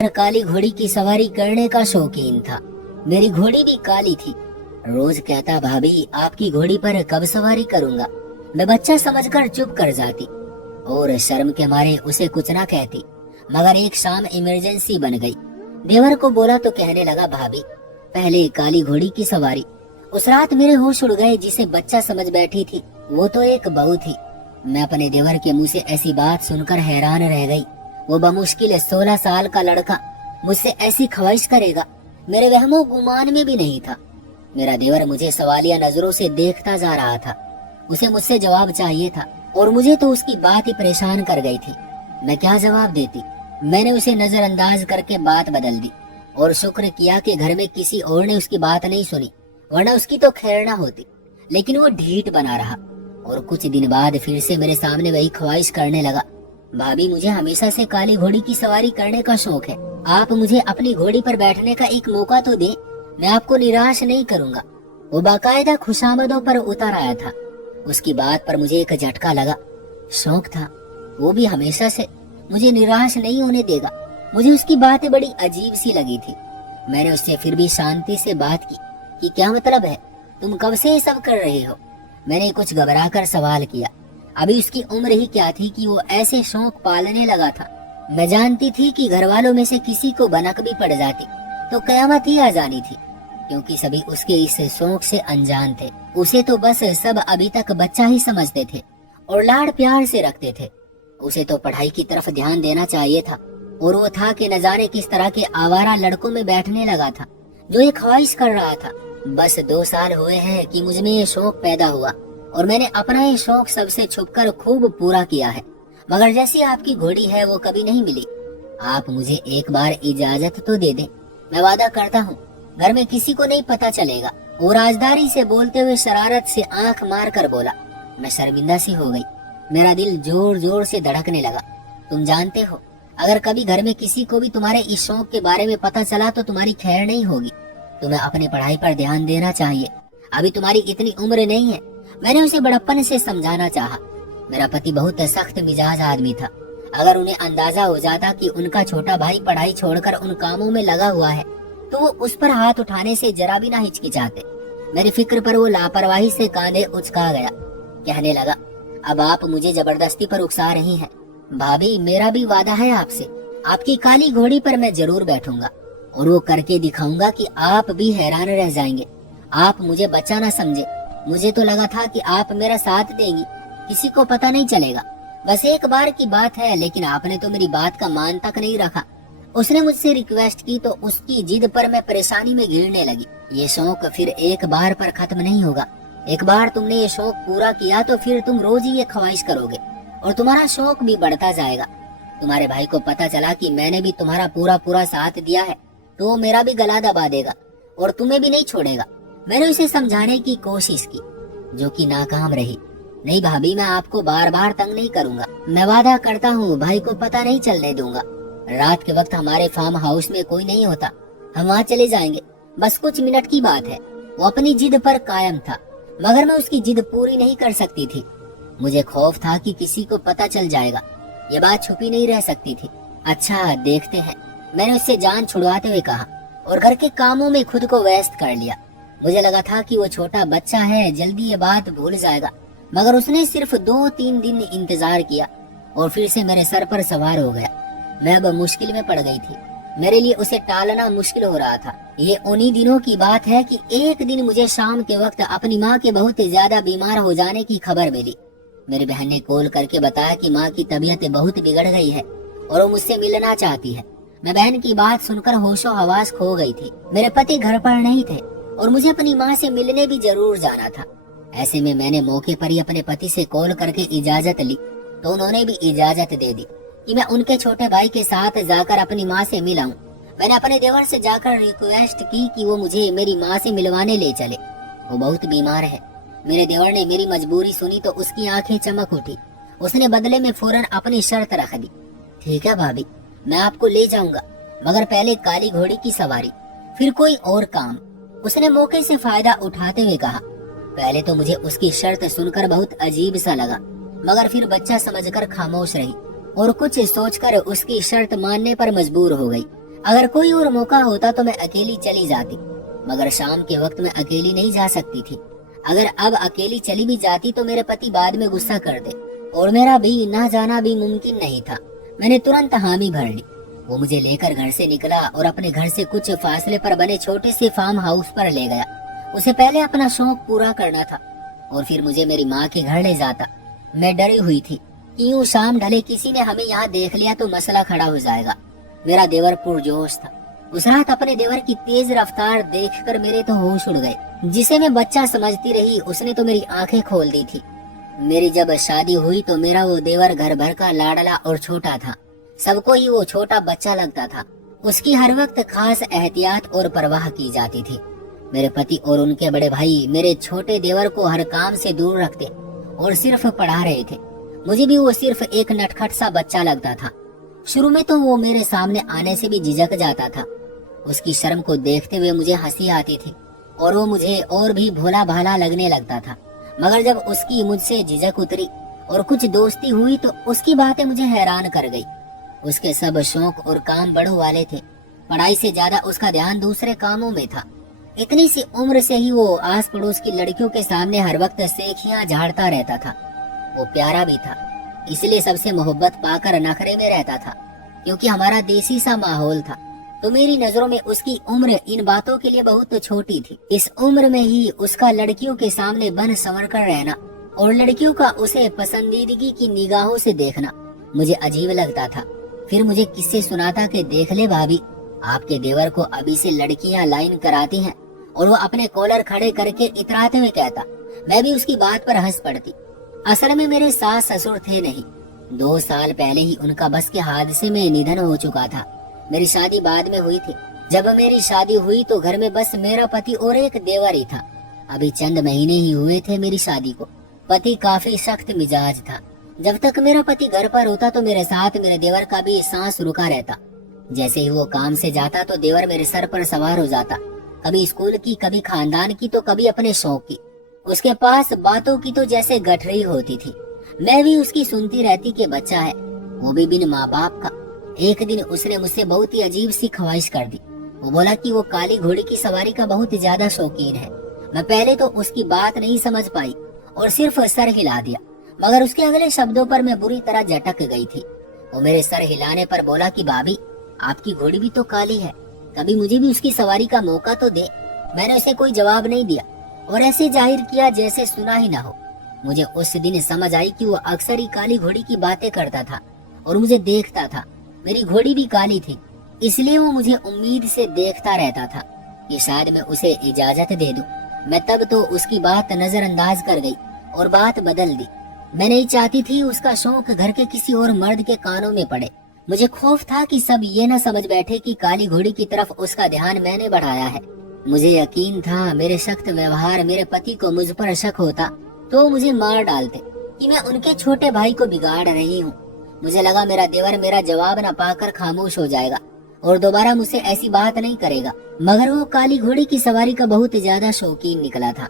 काली घोड़ी की सवारी करने का शौकीन था। मेरी घोड़ी भी काली थी। रोज कहता, भाभी आपकी घोड़ी पर कब सवारी करूंगा। मैं बच्चा समझकर चुप कर जाती और शर्म के मारे उसे कुछ ना कहती। मगर एक शाम इमरजेंसी बन गई। देवर को बोला तो कहने लगा, भाभी पहले काली घोड़ी की सवारी। उस रात मेरे होश उड़ गए। जिसे बच्चा समझ बैठी थी वो तो एक बहू थी। मैं अपने देवर के मुंह से ऐसी बात सुनकर हैरान रह गई। वो बमुश्किल 16 साल का लड़का मुझसे ऐसी ख्वाहिश करेगा, मेरे वहमो गुमान में भी नहीं था। मेरा देवर मुझे सवालिया नजरों से देखता जा रहा था। उसे मुझसे जवाब चाहिए था और मुझे तो उसकी बात ही परेशान कर गई थी। मैं क्या जवाब देती। मैंने उसे नजरअंदाज करके बात बदल दी और शुक्र किया कि घर में किसी और ने उसकी बात नहीं सुनी, वरना उसकी तो खैर ना होती। लेकिन वो ढीठ बना रहा और कुछ दिन बाद फिर से मेरे सामने वही ख्वाहिश करने लगा। भाभी मुझे हमेशा से काली घोड़ी की सवारी करने का शौक है। आप मुझे अपनी घोड़ी पर बैठने का एक मौका तो दें, मैं आपको निराश नहीं करूंगा। वो बाकायदा खुशामदों पर उतर आया था। उसकी बात पर मुझे एक झटका लगा। शौक था, वो भी हमेशा से, मुझे निराश नहीं होने देगा। मुझे उसकी बातें बड़ी अजीब सी लगी थी। मैंने उससे फिर भी शांति से बात की कि क्या मतलब है, तुम कब से ये सब कर रहे हो। मैंने कुछ घबराकर सवाल किया। अभी उसकी उम्र ही क्या थी कि वो ऐसे शौक पालने लगा था। मैं जानती थी कि घर वालों में से किसी को भनक भी पड़ जाती तो कयामत ही आ जानी थी, क्योंकि सभी उसके इस शौक से अनजान थे। उसे तो बस सब अभी तक बच्चा ही समझते थे और लाड़ प्यार से रखते थे। उसे तो पढ़ाई की तरफ ध्यान देना चाहिए था और वो था कि न जाने किस तरह के आवारा लड़कों में बैठने लगा था जो ये ख्वाहिश कर रहा था। बस 2 साल हुए हैं कि मुझ में ये शौक पैदा हुआ और मैंने अपना ये शौक सबसे छुपकर खूब पूरा किया है। मगर जैसी आपकी घोड़ी है वो कभी नहीं मिली। आप मुझे एक बार इजाजत तो दे दें, मैं वादा करता हूँ घर में किसी को नहीं पता चलेगा। वो राजदारी से बोलते हुए शरारत से आंख मार कर बोला। मैं शर्मिंदा सी हो गई। मेरा दिल जोर जोर से धड़कने लगा। तुम जानते हो, अगर कभी घर में किसी को भी तुम्हारे इस शौक के बारे में पता चला तो तुम्हारी खैर नहीं होगी। तुम्हें अपनी पढ़ाई पर ध्यान देना चाहिए। अभी तुम्हारी इतनी उम्र नहीं है। मैंने उसे बड़प्पन से समझाना चाहा। मेरा पति बहुत सख्त मिजाज आदमी था। अगर उन्हें अंदाजा हो जाता कि उनका छोटा भाई पढ़ाई छोड़कर उन कामों में लगा हुआ है तो वो उस पर हाथ उठाने से जरा भी ना हिचकिचाते। मेरी फिक्र पर वो लापरवाही से कांधे उचका गया। कहने लगा, अब आप मुझे जबरदस्ती पर उकसा रही हैं। भाभी मेरा भी वादा है आपसे, आपकी काली घोड़ी पर मैं जरूर बैठूंगा और वो करके दिखाऊंगा कि आप भी हैरान रह जाएंगे। आप मुझे बच्चा ना समझे। मुझे तो लगा था कि आप मेरा साथ देंगी, किसी को पता नहीं चलेगा। बस एक बार की बात है, लेकिन आपने तो मेरी बात का मान तक नहीं रखा। उसने मुझसे रिक्वेस्ट की तो उसकी जिद पर मैं परेशानी में घिरने लगी। ये शौक फिर एक बार पर खत्म नहीं होगा। एक बार तुमने ये शौक पूरा किया तो फिर तुम रोज ही ये ख्वाहिश करोगे और तुम्हारा शौक भी बढ़ता जाएगा। तुम्हारे भाई को पता चला कि मैंने भी तुम्हारा पूरा पूरा साथ दिया है तो वो मेरा भी गला दबा देगा और तुम्हें भी नहीं छोड़ेगा। मैंने उसे समझाने की कोशिश की जो कि नाकाम रही। नहीं भाभी, मैं आपको बार बार तंग नहीं करूंगा। मैं वादा करता हूँ भाई को पता नहीं चलने दूंगा। रात के वक्त हमारे फार्म हाउस में कोई नहीं होता, हम वहाँ चले जाएंगे। बस कुछ मिनट की बात है। वो अपनी जिद पर कायम था मगर मैं उसकी जिद पूरी नहीं कर सकती थी। मुझे खौफ था कि किसी को पता चल जाएगा। ये बात छुपी नहीं रह सकती थी। अच्छा देखते हैं, मैंने उससे जान छुड़वाते हुए कहा और घर के कामों में खुद को व्यस्त कर लिया। मुझे लगा था कि वो छोटा बच्चा है, जल्दी ये बात भूल जाएगा, मगर उसने सिर्फ 2-3 दिन इंतजार किया और फिर से मेरे सर पर सवार हो गया। मैं अब मुश्किल में पड़ गई थी। मेरे लिए उसे टालना मुश्किल हो रहा था। ये उन्हीं दिनों की बात है कि एक दिन मुझे शाम के वक्त अपनी माँ के बहुत ज्यादा बीमार हो जाने की खबर मिली। मेरी बहन ने कॉल करके बताया कि माँ की तबीयत बहुत बिगड़ गई है और वो मुझसे मिलना चाहती है। मैं बहन की बात सुनकर होशो हवास खो गई थी। मेरे पति घर पर नहीं थे और मुझे अपनी माँ से मिलने भी जरूर जाना था। ऐसे में मैंने मौके पर ही अपने पति से कॉल करके इजाजत ली तो उन्होंने भी इजाजत दे दी कि मैं उनके छोटे भाई के साथ जाकर अपनी माँ से मिलाऊं। मैंने अपने देवर से जाकर रिक्वेस्ट की कि वो मुझे मेरी माँ से मिलवाने ले चले। वो बहुत बीमार है। मेरे देवर ने मेरी मजबूरी सुनी तो उसकी आंखें चमक उठी। उसने बदले में फौरन अपनी शर्त रख दी। ठीक है भाभी, मैं आपको ले जाऊंगा, मगर पहले काली घोड़ी की सवारी, फिर कोई और काम। उसने मौके से फायदा उठाते हुए कहा। पहले तो मुझे उसकी शर्त सुनकर बहुत अजीब सा लगा, मगर फिर बच्चा समझकर खामोश रही और कुछ सोचकर उसकी शर्त मानने पर मजबूर हो गई। अगर कोई और मौका होता तो मैं अकेली चली जाती, मगर शाम के वक्त मैं अकेली नहीं जा सकती थी। अगर अब अकेली चली भी जाती तो मेरे पति बाद में गुस्सा कर दे और मेरा भी ना जाना भी मुमकिन नहीं था। मैंने तुरंत हामी भर ली। वो मुझे लेकर घर से निकला और अपने घर से कुछ फासले पर बने छोटे से फार्म हाउस पर ले गया। उसे पहले अपना शौक पूरा करना था और फिर मुझे मेरी माँ के घर ले जाता। मैं डरी हुई थी कि यूं शाम ढले किसी ने हमें यहाँ देख लिया तो मसला खड़ा हो जाएगा। मेरा देवर पुरजोश था। उस रात अपने देवर की तेज रफ्तार देखकर मेरे तो होश उड़ गए। जिसे मैं बच्चा समझती रही उसने तो मेरी आंखें खोल दी थी। मेरी जब शादी हुई तो मेरा वो देवर घर भर का लाडला और छोटा था। सबको ही वो छोटा बच्चा लगता था। उसकी हर वक्त खास एहतियात और परवाह की जाती थी। मेरे पति और उनके बड़े भाई मेरे छोटे देवर को हर काम से दूर रखते और सिर्फ पढ़ा रहे थे। मुझे भी वो सिर्फ एक नटखट सा बच्चा लगता था। शुरू में तो वो मेरे सामने आने से भी झिझक जाता था। उसकी शर्म को देखते हुए मुझे हंसी आती थी और वो मुझे और भी भोला भाला लगने लगता था। मगर जब उसकी मुझसे झिझक उतरी और कुछ दोस्ती हुई तो उसकी बातें मुझे हैरान कर गई। उसके सब शौक और काम बड़ों वाले थे। पढ़ाई से ज्यादा उसका ध्यान दूसरे कामों में था। इतनी सी उम्र से ही वो आस पड़ोस की लड़कियों के सामने हर वक्त सेखियां झाड़ता रहता था। वो प्यारा भी था, इसलिए सबसे मोहब्बत पाकर नखरे में रहता था। क्योंकि हमारा देसी सा माहौल था तो मेरी नजरों में उसकी उम्र इन बातों के लिए बहुत छोटी थी। इस उम्र में ही उसका लड़कियों के सामने बन संवर कर रहना और लड़कियों का उसे पसंदीदगी की निगाहों से देखना मुझे अजीब लगता था। फिर मुझे किससे सुनाता कि देख ले भाभी, आपके देवर को अभी से लड़कियां लाइन कराती हैं, और वो अपने कॉलर खड़े करके इतराते हुए कहता। मैं भी उसकी बात पर हंस पड़ती। असल में मेरे सास ससुर थे नहीं। 2 साल पहले ही उनका बस के हादसे में निधन हो चुका था। मेरी शादी बाद में हुई थी। जब मेरी शादी हुई तो घर में बस मेरा पति और एक देवर ही था। अभी चंद महीने ही हुए थे मेरी शादी को। पति काफी सख्त मिजाज था। जब तक मेरा पति घर पर होता तो मेरे साथ मेरे देवर का भी सांस रुका रहता। जैसे ही वो काम से जाता तो देवर मेरे सर पर सवार हो जाता, कभी स्कूल की, कभी खानदान की, तो कभी अपने शौक की। उसके पास बातों की तो जैसे गठरी होती थी। मैं भी उसकी सुनती रहती कि बच्चा है, वो भी बिन माँ बाप का। एक दिन उसने मुझसे बहुत ही अजीब सी ख्वाहिश कर दी। वो बोला कि वो काली घोड़ी की सवारी का बहुत ज्यादा शौकीन है। मैं पहले तो उसकी बात नहीं समझ पाई और सिर्फ सर हिला दिया, मगर उसके अगले शब्दों पर मैं बुरी तरह झटक गई थी। वो मेरे सर हिलाने पर बोला कि भाभी, आपकी घोड़ी भी तो काली है, कभी मुझे भी उसकी सवारी का मौका तो दे। मैंने उसे कोई जवाब नहीं दिया और ऐसे जाहिर किया जैसे सुना ही ना हो। मुझे उस दिन समझ आई कि वो अक्सर ही काली घोड़ी की बातें करता था और मुझे देखता था। मेरी घोड़ी भी काली थी, इसलिए वो मुझे उम्मीद से देखता रहता था कि शायद मैं उसे इजाजत दे दूं। मैं तब तो उसकी बात नजरअंदाज कर गई और बात बदल दी। मैं नहीं चाहती थी उसका शौक घर के किसी और मर्द के कानों में पड़े। मुझे खौफ था कि सब ये न समझ बैठे कि काली घोड़ी की तरफ उसका ध्यान मैंने बढ़ाया है। मुझे यकीन था मेरे सख्त व्यवहार मेरे पति को मुझ पर शक होता तो मुझे मार डालते कि मैं उनके छोटे भाई को बिगाड़ रही हूँ। मुझे लगा मेरा देवर मेरा जवाब न पाकर खामोश हो जाएगा और दोबारा मुझसे ऐसी बात नहीं करेगा। मगर वो काली घोड़ी की सवारी का बहुत ज्यादा शौकीन निकला था।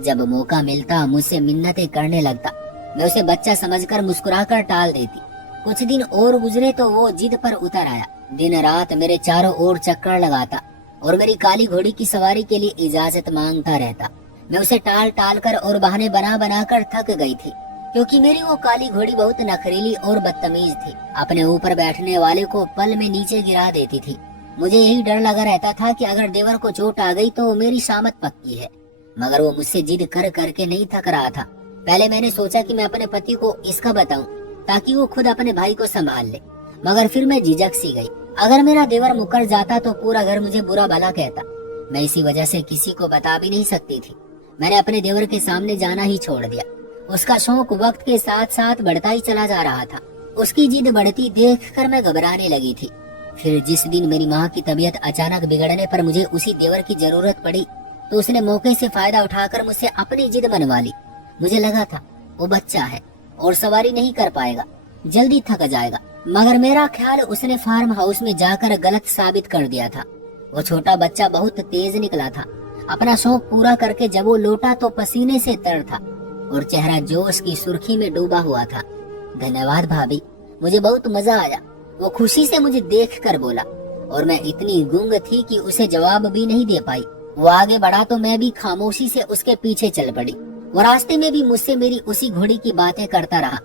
जब मौका मिलता मुझसे मिन्नतें करने लगता। मैं उसे बच्चा समझकर मुस्कुराकर टाल देती। कुछ दिन और गुजरे तो वो जिद पर उतर आया। दिन रात मेरे चारों ओर चक्कर लगाता और मेरी काली घोड़ी की सवारी के लिए इजाजत मांगता रहता। मैं उसे टाल टाल कर और बहाने बना बना कर थक गई थी, क्योंकि मेरी वो काली घोड़ी बहुत नखरीली और बदतमीज थी। अपने ऊपर बैठने वाले को पल में नीचे गिरा देती थी। मुझे यही डर लगा रहता था कि अगर देवर को चोट आ गई तो मेरी शामत पक्की है। मगर वो मुझसे जिद कर करके नहीं थक रहा था। पहले मैंने सोचा कि मैं अपने पति को इसका बताऊं ताकि वो खुद अपने भाई को संभाल ले, मगर फिर मैं झिझक सी गई। अगर मेरा देवर मुकर जाता तो पूरा घर मुझे बुरा भला कहता। मैं इसी वजह से किसी को बता भी नहीं सकती थी। मैंने अपने देवर के सामने जाना ही छोड़ दिया। उसका शौक वक्त के साथ साथ बढ़ता ही चला जा रहा था। उसकी जिद बढ़ती देखकर मैं घबराने लगी थी। फिर जिस दिन मेरी माँ की तबीयत अचानक बिगड़ने पर मुझे उसी देवर की जरूरत पड़ी तो उसने मौके से फायदा उठाकर मुझसे अपनी जिद मनवा ली। मुझे लगा था वो बच्चा है और सवारी नहीं कर पाएगा, जल्दी थक जाएगा, मगर मेरा ख्याल उसने फार्म हाउस में जाकर गलत साबित कर दिया था। वो छोटा बच्चा बहुत तेज निकला था। अपना शौक पूरा करके जब वो लौटा तो पसीने से तर था और चेहरा जोश की सुर्खी में डूबा हुआ था। धन्यवाद भाभी, मुझे बहुत मजा आया, वो खुशी से मुझे देख कर बोला और मैं इतनी गुंग थी कि उसे जवाब भी नहीं दे पाई। वो आगे बढ़ा तो मैं भी खामोशी से उसके पीछे चल पड़ी। वो रास्ते में भी मुझसे मेरी उसी घोड़ी की बातें करता रहा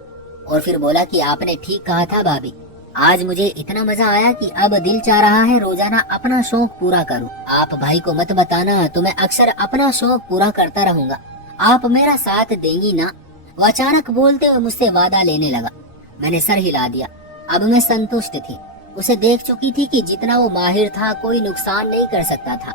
और फिर बोला कि आपने ठीक कहा था भाभी, आज मुझे इतना मजा आया कि अब दिल चाह रहा है रोजाना अपना शौक पूरा करूं। आप भाई को मत बताना तो मैं अक्सर अपना शौक पूरा करता रहूंगा। आप मेरा साथ देंगी ना? वो अचानक बोलते हुए मुझसे वादा लेने लगा। मैंने सर हिला दिया। अब मैं संतुष्ट थी। उसे देख चुकी थी कि जितना वो माहिर था कोई नुकसान नहीं कर सकता था।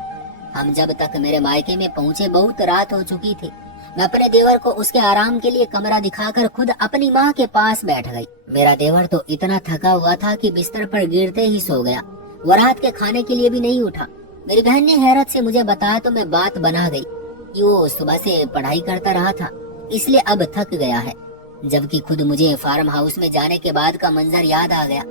हम जब तक मेरे मायके में पहुंचे बहुत रात हो चुकी थी। मैं अपने देवर को उसके आराम के लिए कमरा दिखाकर खुद अपनी माँ के पास बैठ गई। मेरा देवर तो इतना थका हुआ था कि बिस्तर पर गिरते ही सो गया। वो रात के खाने के लिए भी नहीं उठा। मेरी बहन ने हैरत से मुझे बताया तो मैं बात बना गई कि वो सुबह से पढ़ाई करता रहा था, इसलिए अब थक गया है। जबकि खुद मुझे फार्म हाउस में जाने के बाद का मंजर याद आ गया,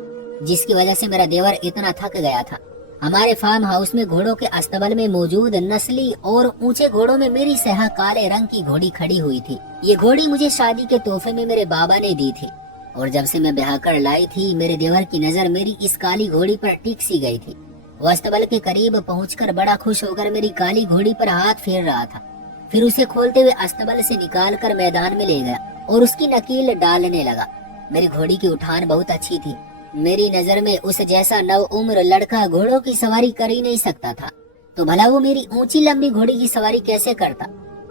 जिसकी वजह से मेरा देवर इतना थक गया था। हमारे फार्म हाउस में घोड़ों के अस्तबल में मौजूद नस्ली और ऊंचे घोड़ों में मेरी सह काले रंग की घोड़ी खड़ी हुई थी। ये घोड़ी मुझे शादी के तोहफे में मेरे बाबा ने दी थी और जब से मैं ब्याह कर लाई थी मेरे देवर की नजर मेरी इस काली घोड़ी पर टिक सी गई थी। वो अस्तबल के करीब पहुंचकर बड़ा खुश होकर मेरी काली घोड़ी पर हाथ फेर रहा था। फिर उसे खोलते हुए अस्तबल से निकाल कर मैदान में ले गया और उसकी नकील डालने लगा। मेरी घोड़ी की उठान बहुत अच्छी थी। मेरी नजर में उस जैसा नव उम्र लड़का घोड़ों की सवारी कर ही नहीं सकता था, तो भला वो मेरी ऊंची लंबी घोड़ी की सवारी कैसे करता।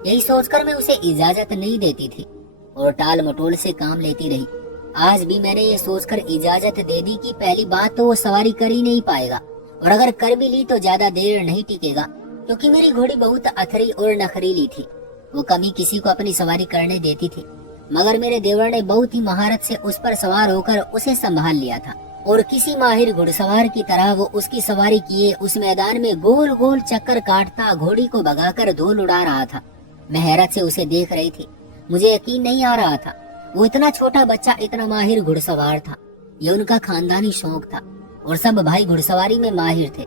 यही सोचकर मैं उसे इजाजत नहीं देती थी और टाल मटोल से काम लेती रही। आज भी मैंने ये सोचकर इजाजत दे दी कि पहली बात तो वो सवारी कर ही नहीं पाएगा और अगर कर भी ली तो ज्यादा देर नहीं टिकेगा, क्योंकि मेरी घोड़ी बहुत अथरी और नखरीली थी। वो कभी किसी को अपनी सवारी करने देती थी, मगर मेरे देवर ने बहुत ही महारत से उस पर सवार होकर उसे संभाल लिया था और किसी माहिर घुड़सवार की तरह वो उसकी सवारी किए उस मैदान में गोल गोल चक्कर काटता घोड़ी को भगाकर धूल उड़ा रहा था। मैं हैरत से उसे देख रही थी। मुझे यकीन नहीं आ रहा था वो इतना छोटा बच्चा इतना माहिर घुड़सवार था। ये उनका खानदानी शौक था और सब भाई घुड़सवारी में माहिर थे।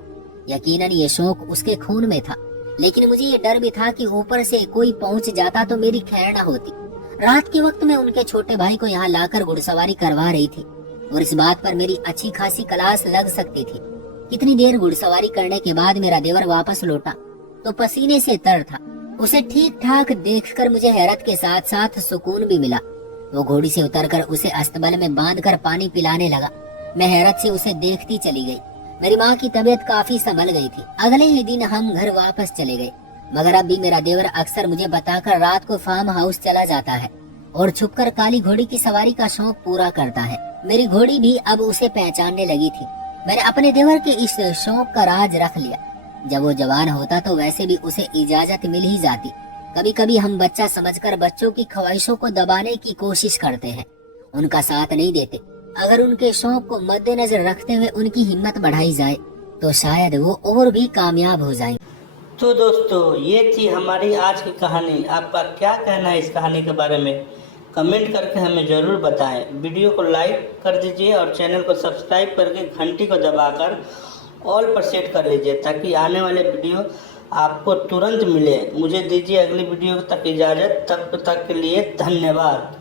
यकीनन ये शौक उसके खून में था, लेकिन मुझे ये डर भी था कि ऊपर से कोई पहुंच जाता तो मेरी खैर न होती। रात के वक्त मैं उनके छोटे भाई को यहाँ लाकर घुड़सवारी करवा रही थी और इस बात पर मेरी अच्छी खासी क्लास लग सकती थी। कितनी देर घुड़सवारी करने के बाद मेरा देवर वापस लौटा तो पसीने से तर था। उसे ठीक ठाक देखकर मुझे हैरत के साथ साथ सुकून भी मिला। वो घोड़ी से उतरकर उसे अस्तबल में बांधकर पानी पिलाने लगा। मैं हैरत से उसे देखती चली गई। मेरी माँ की तबीयत काफी संभल गई थी। अगले ही दिन हम घर वापस चले गए, मगर अब भी मेरा देवर अक्सर मुझे बताकर रात को फार्म हाउस चला जाता है और छुपकर काली घोड़ी की सवारी का शौक पूरा करता है। मेरी घोड़ी भी अब उसे पहचानने लगी थी। मैंने अपने देवर के इस शौक का राज रख लिया। जब वो जवान होता तो वैसे भी उसे इजाजत मिल ही जाती। कभी कभी हम बच्चा समझकर बच्चों की ख्वाहिशों को दबाने की कोशिश करते हैं, उनका साथ नहीं देते। अगर उनके शौक को मद्देनजर रखते हुए उनकी हिम्मत बढ़ाई जाए तो शायद वो और भी कामयाब हो जाएं। तो दोस्तों, ये थी हमारी आज की कहानी। आपका क्या कहना है इस कहानी के बारे में? कमेंट करके हमें ज़रूर बताएं। वीडियो को लाइक कर दीजिए और चैनल को सब्सक्राइब करके घंटी को दबाकर ऑल पर सेट कर लीजिए ताकि आने वाले वीडियो आपको तुरंत मिले। मुझे दीजिए अगली वीडियो तक इजाज़त। तब तक के लिए धन्यवाद।